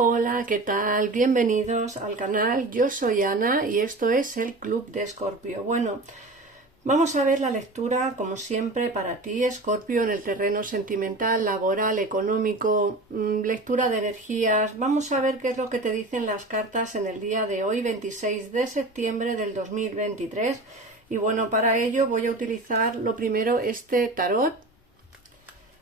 Hola, ¿qué tal? Bienvenidos al canal. Yo soy Ana y esto es el Club de Escorpio. Bueno, vamos a ver la lectura, como siempre, para ti, Escorpio, en el terreno sentimental, laboral, económico, lectura de energías. Vamos a ver qué es lo que te dicen las cartas en el día de hoy, 26 de septiembre del 2023. Y bueno, para ello voy a utilizar lo primero este tarot.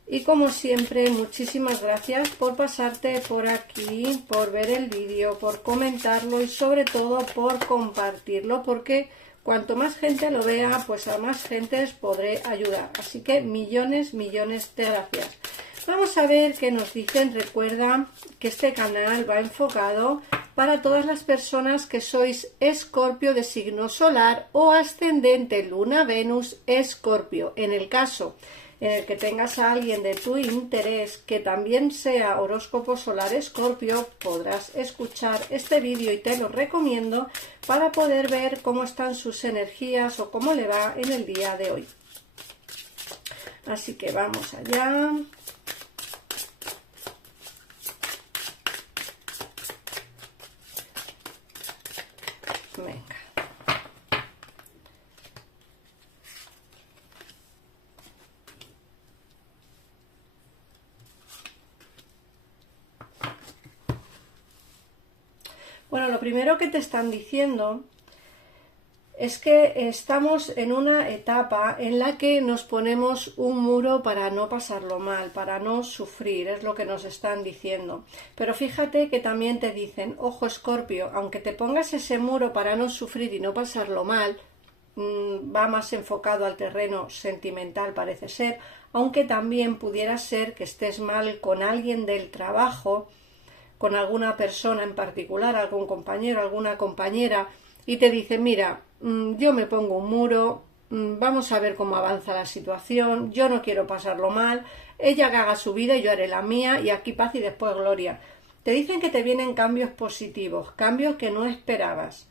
Y como siempre, muchísimas gracias por pasarte por aquí, por ver el vídeo, por comentarlo y sobre todo por compartirlo, porque cuanto más gente lo vea, pues a más gente os podré ayudar. Así que millones de gracias. Vamos a ver qué nos dicen. Recuerda que este canal va enfocado para todas las personas que sois Escorpio de signo solar o ascendente Luna Venus Escorpio. En el caso en el que tengas a alguien de tu interés que también sea horóscopo solar Escorpio, podrás escuchar este vídeo y te lo recomiendo para poder ver cómo están sus energías o cómo le va en el día de hoy. Así que vamos allá. Venga. Bueno, lo primero que te están diciendo es que estamos en una etapa en la que nos ponemos un muro para no pasarlo mal, para no sufrir, es lo que nos están diciendo. Pero fíjate que también te dicen, ojo Escorpio, aunque te pongas ese muro para no sufrir y no pasarlo mal, va más enfocado al terreno sentimental parece ser, aunque también pudiera ser que estés mal con alguien del trabajo, con alguna persona en particular, algún compañero, alguna compañera, y te dicen, mira, yo me pongo un muro, vamos a ver cómo avanza la situación, yo no quiero pasarlo mal, ella que haga su vida y yo haré la mía, y aquí paz y después gloria. Te dicen que te vienen cambios positivos, cambios que no esperabas,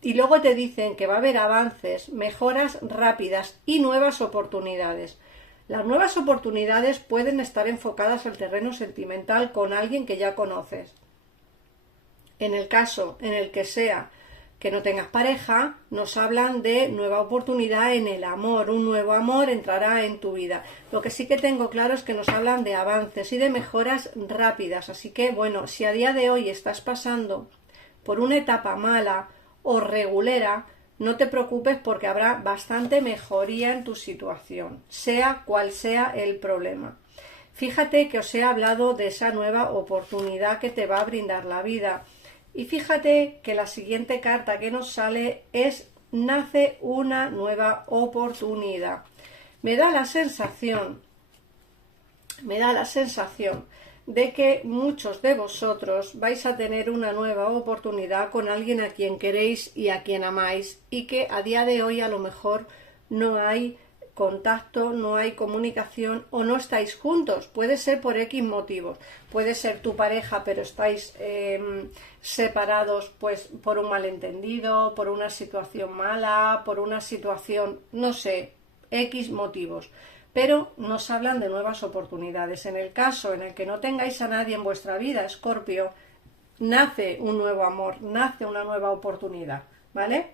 y luego te dicen que va a haber avances, mejoras rápidas y nuevas oportunidades. Las nuevas oportunidades pueden estar enfocadas al terreno sentimental con alguien que ya conoces. En el caso en el que sea que no tengas pareja, nos hablan de nueva oportunidad en el amor, un nuevo amor entrará en tu vida. Lo que sí que tengo claro es que nos hablan de avances y de mejoras rápidas. Así que, bueno, si a día de hoy estás pasando por una etapa mala o regulera, no te preocupes porque habrá bastante mejoría en tu situación, sea cual sea el problema. Fíjate que os he hablado de esa nueva oportunidad que te va a brindar la vida. Y fíjate que la siguiente carta que nos sale es nace una nueva oportunidad. Me da la sensación de que muchos de vosotros vais a tener una nueva oportunidad con alguien a quien queréis y a quien amáis, y que a día de hoy a lo mejor no hay contacto, no hay comunicación o no estáis juntos. Puede ser por X motivos, puede ser tu pareja pero estáis separados pues por un malentendido, por una situación mala, por una situación, no sé, X motivos. Pero nos hablan de nuevas oportunidades. En el caso en el que no tengáis a nadie en vuestra vida, Escorpio, nace un nuevo amor, nace una nueva oportunidad, ¿vale?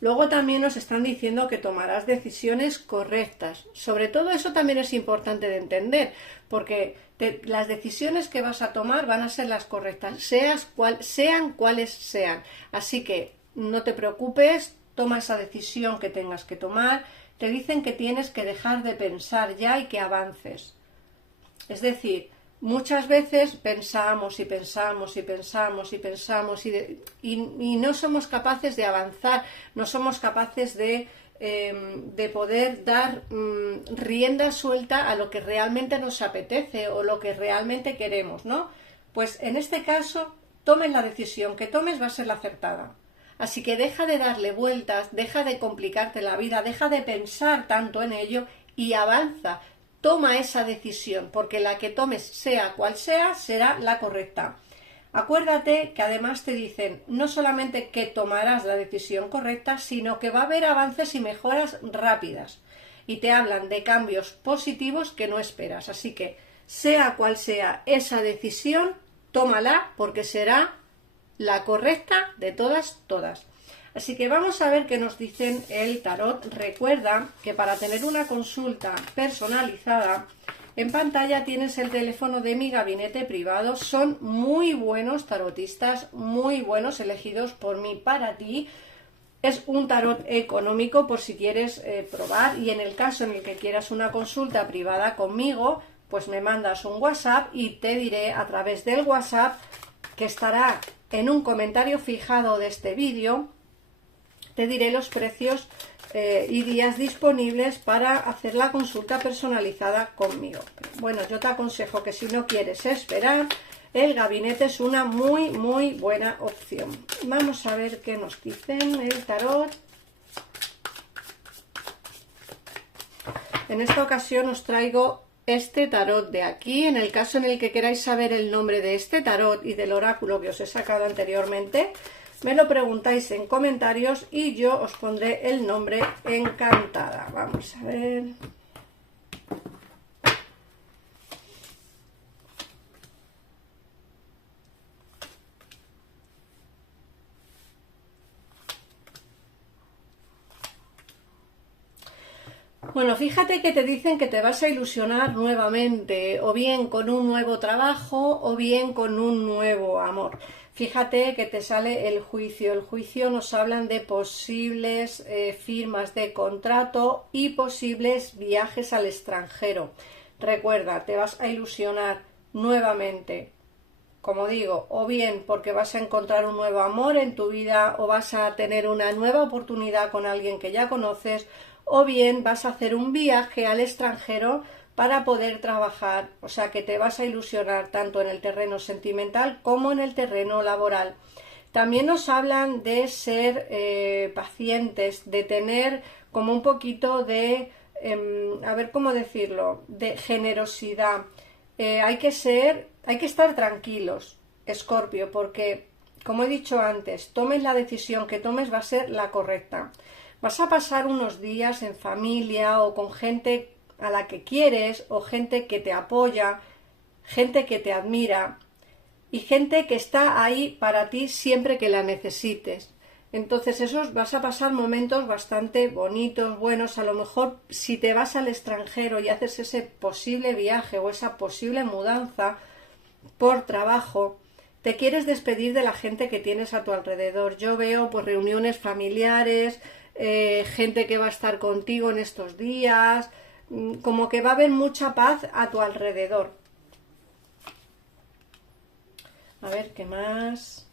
Luego también nos están diciendo que tomarás decisiones correctas. Sobre todo eso también es importante de entender, porque las decisiones que vas a tomar van a ser las correctas, sean cuales sean. Así que no te preocupes, toma esa decisión que tengas que tomar. Te dicen que tienes que dejar de pensar ya y que avances. Es decir, muchas veces pensamos y no somos capaces de avanzar, no somos capaces de poder dar rienda suelta a lo que realmente nos apetece o lo que realmente queremos, ¿no? Pues en este caso, tomes la decisión que tomes, va a ser la acertada. Así que deja de darle vueltas, deja de complicarte la vida, deja de pensar tanto en ello y avanza. Toma esa decisión, porque la que tomes, sea cual sea, será la correcta. Acuérdate que además te dicen no solamente que tomarás la decisión correcta, sino que va a haber avances y mejoras rápidas. Y te hablan de cambios positivos que no esperas. Así que, sea cual sea esa decisión, tómala porque será la correcta de todas, todas. Así que vamos a ver qué nos dicen el tarot. Recuerda que para tener una consulta personalizada, en pantalla tienes el teléfono de mi gabinete privado. Son muy buenos tarotistas, muy buenos, elegidos por mí para ti. Es un tarot económico por si quieres probar, y en el caso en el que quieras una consulta privada conmigo, pues me mandas un WhatsApp y te diré a través del WhatsApp, que estará en un comentario fijado de este vídeo, te diré los precios y días disponibles para hacer la consulta personalizada conmigo. Bueno, yo te aconsejo que si no quieres esperar, el gabinete es una muy buena opción. Vamos a ver qué nos dicen el tarot. En esta ocasión os traigo este tarot de aquí. En el caso en el que queráis saber el nombre de este tarot y del oráculo que os he sacado anteriormente, me lo preguntáis en comentarios y yo os pondré el nombre encantada. Vamos a ver. Bueno, fíjate que te dicen que te vas a ilusionar nuevamente, o bien con un nuevo trabajo, o bien con un nuevo amor. Fíjate que te sale el juicio. El juicio nos hablan de posibles firmas de contrato y posibles viajes al extranjero. Recuerda, te vas a ilusionar nuevamente, como digo, o bien porque vas a encontrar un nuevo amor en tu vida, o vas a tener una nueva oportunidad con alguien que ya conoces, o bien vas a hacer un viaje al extranjero para poder trabajar. O sea que te vas a ilusionar tanto en el terreno sentimental como en el terreno laboral. También nos hablan de ser pacientes, de tener como un poquito de, a ver cómo decirlo, de generosidad. Hay que estar tranquilos, Escorpio, porque, como he dicho antes, tomes la decisión que tomes, va a ser la correcta. Vas a pasar unos días en familia o con gente a la que quieres, o gente que te apoya, gente que te admira y gente que está ahí para ti siempre que la necesites. Entonces vas a pasar momentos bastante bonitos, buenos. A lo mejor si te vas al extranjero y haces ese posible viaje o esa posible mudanza por trabajo, te quieres despedir de la gente que tienes a tu alrededor. Yo veo pues reuniones familiares, gente que va a estar contigo en estos días, como que va a haber mucha paz a tu alrededor. A ver, ¿qué más?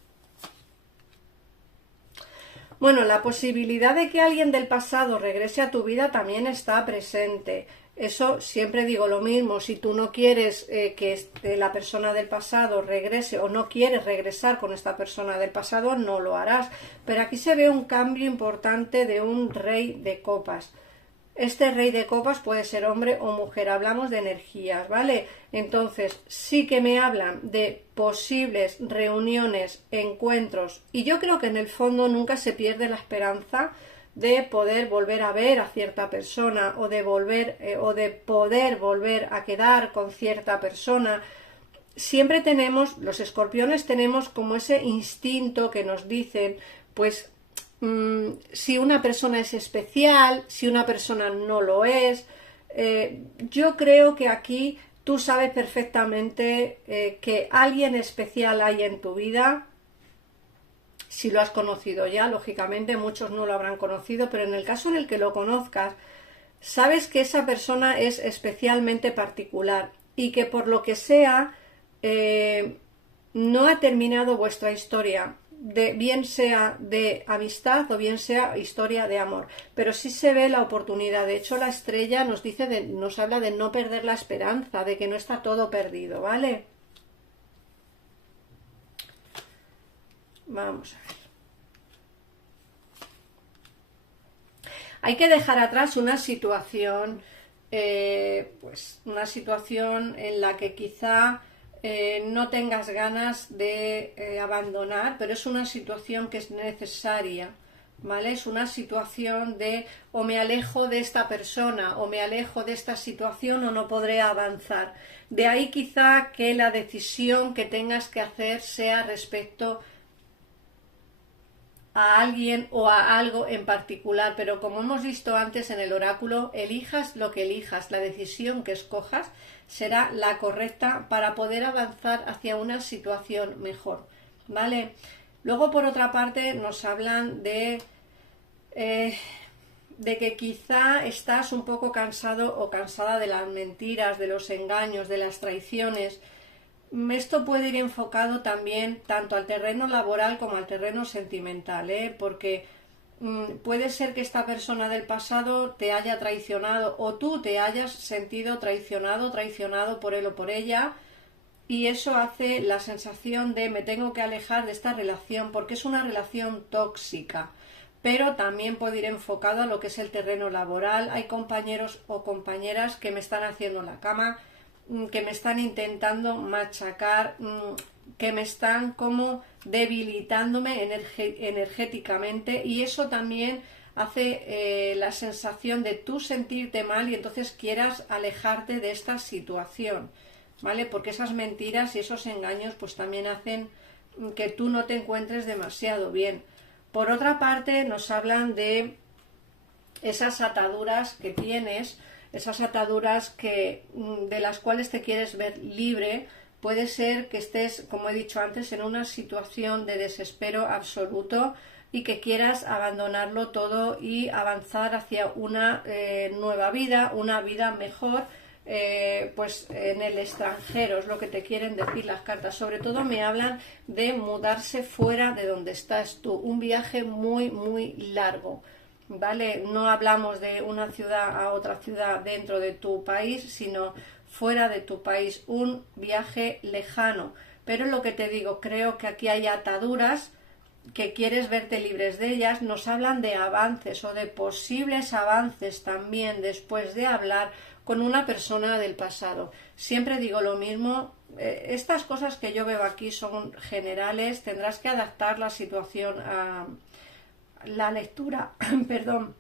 Bueno, la posibilidad de que alguien del pasado regrese a tu vida también está presente. Eso siempre digo lo mismo. Si tú no quieres que la persona del pasado regrese, o no quieres regresar con esta persona del pasado, no lo harás. Pero aquí se ve un cambio importante de un rey de copas. Este rey de copas puede ser hombre o mujer. Hablamos de energías, ¿vale? Entonces sí que me hablan de posibles reuniones, encuentros, y yo creo que en el fondo nunca se pierde la esperanza de poder volver a ver a cierta persona, o de poder volver a quedar con cierta persona. Siempre tenemos, los escorpiones tenemos como ese instinto que nos dicen, pues si una persona es especial, si una persona no lo es. Yo creo que aquí tú sabes perfectamente que alguien especial hay en tu vida. Si lo has conocido ya, lógicamente muchos no lo habrán conocido, pero en el caso en el que lo conozcas, sabes que esa persona es especialmente particular y que por lo que sea no ha terminado vuestra historia, bien sea de amistad o bien sea historia de amor, pero sí se ve la oportunidad. De hecho, la estrella nos habla de no perder la esperanza, de que no está todo perdido, ¿vale? Vamos a ver. Hay que dejar atrás una situación, pues una situación en la que quizá no tengas ganas de abandonar, pero es una situación que es necesaria ¿vale? Es una situación de o me alejo de esta persona o me alejo de esta situación o no podré avanzar. De ahí quizá que la decisión que tengas que hacer sea respecto a alguien o a algo en particular, pero como hemos visto antes en el oráculo, elijas lo que elijas, la decisión que escojas será la correcta para poder avanzar hacia una situación mejor, ¿vale? Luego, por otra parte, nos hablan de que quizá estás un poco cansado o cansada de las mentiras, de los engaños, de las traiciones. Esto puede ir enfocado también tanto al terreno laboral como al terreno sentimental, porque puede ser que esta persona del pasado te haya traicionado o tú te hayas sentido traicionado por él o por ella, y eso hace la sensación de me tengo que alejar de esta relación porque es una relación tóxica. Pero también puede ir enfocado a lo que es el terreno laboral. Hay compañeros o compañeras que me están haciendo la cama, que me están intentando machacar, que me están como debilitándome energéticamente, y eso también hace la sensación de tú sentirte mal y entonces quieras alejarte de esta situación, ¿vale? Porque esas mentiras y esos engaños pues también hacen que tú no te encuentres demasiado bien. Por otra parte, nos hablan de esas ataduras que tienes, esas ataduras de las cuales te quieres ver libre. Puede ser que estés, como he dicho antes, en una situación de desespero absoluto y que quieras abandonarlo todo y avanzar hacia una nueva vida, una vida mejor, pues en el extranjero, es lo que te quieren decir las cartas. Sobre todo me hablan de mudarse fuera de donde estás tú, un viaje muy muy largo, ¿vale? No hablamos de una ciudad a otra ciudad dentro de tu país, sino fuera de tu país, un viaje lejano. Pero lo que te digo, creo que aquí hay ataduras que quieres verte libres de ellas. Nos hablan de avances o de posibles avances también después de hablar con una persona del pasado. Siempre digo lo mismo, estas cosas que yo veo aquí son generales, tendrás que adaptar la situación a la lectura, perdón,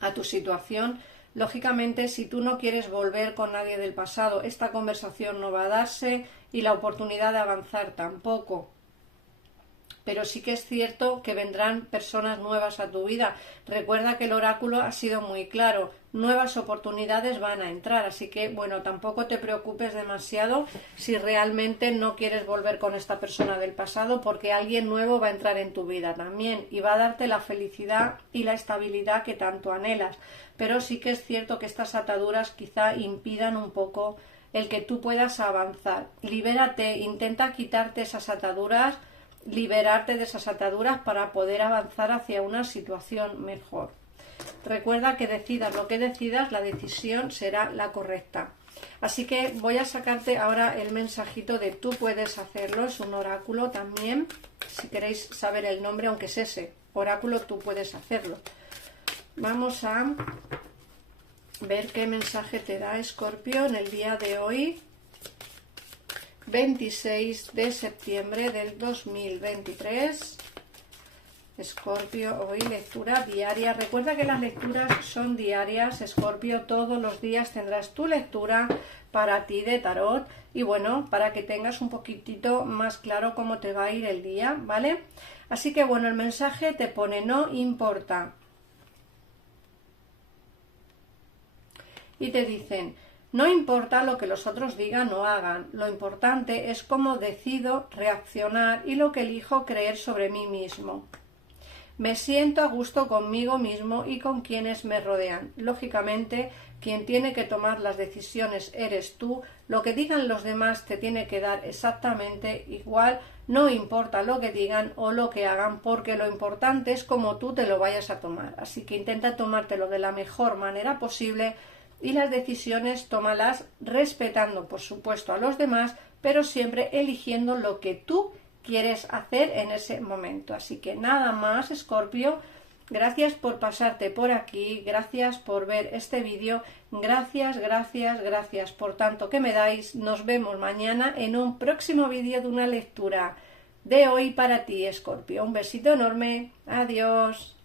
a tu situación. Lógicamente, si tú no quieres volver con nadie del pasado, esta conversación no va a darse y la oportunidad de avanzar tampoco. Pero sí que es cierto que vendrán personas nuevas a tu vida. Recuerda que el oráculo ha sido muy claro, nuevas oportunidades van a entrar, así que bueno, tampoco te preocupes demasiado si realmente no quieres volver con esta persona del pasado, porque alguien nuevo va a entrar en tu vida también y va a darte la felicidad y la estabilidad que tanto anhelas. Pero sí que es cierto que estas ataduras quizá impidan un poco el que tú puedas avanzar. Libérate, intenta quitarte esas ataduras, liberarte de esas ataduras para poder avanzar hacia una situación mejor. Recuerda que decidas lo que decidas, la decisión será la correcta. Así que voy a sacarte ahora el mensajito de tú puedes hacerlo. Es un oráculo también, si queréis saber el nombre, aunque es ese oráculo, tú puedes hacerlo. Vamos a ver qué mensaje te da Escorpio en el día de hoy, 26 de septiembre del 2023. Escorpio, hoy lectura diaria. Recuerda que las lecturas son diarias, Escorpio. Todos los días tendrás tu lectura para ti de tarot. Y bueno, para que tengas un poquitito más claro cómo te va a ir el día, ¿vale? Así que bueno, el mensaje te pone no importa. Y te dicen, no importa lo que los otros digan o hagan, lo importante es cómo decido reaccionar y lo que elijo creer sobre mí mismo. Me siento a gusto conmigo mismo y con quienes me rodean. Lógicamente, quien tiene que tomar las decisiones eres tú. Lo que digan los demás te tiene que dar exactamente igual. No importa lo que digan o lo que hagan, porque lo importante es cómo tú te lo vayas a tomar. Así que intenta tomártelo de la mejor manera posible y las decisiones tómalas respetando, por supuesto, a los demás, pero siempre eligiendo lo que tú quieres hacer en ese momento. Así que nada más, Escorpio. Gracias por pasarte por aquí, gracias por ver este vídeo, gracias por tanto que me dais. Nos vemos mañana en un próximo vídeo de una lectura. de hoy para ti, Escorpio. Un besito enorme. Adiós.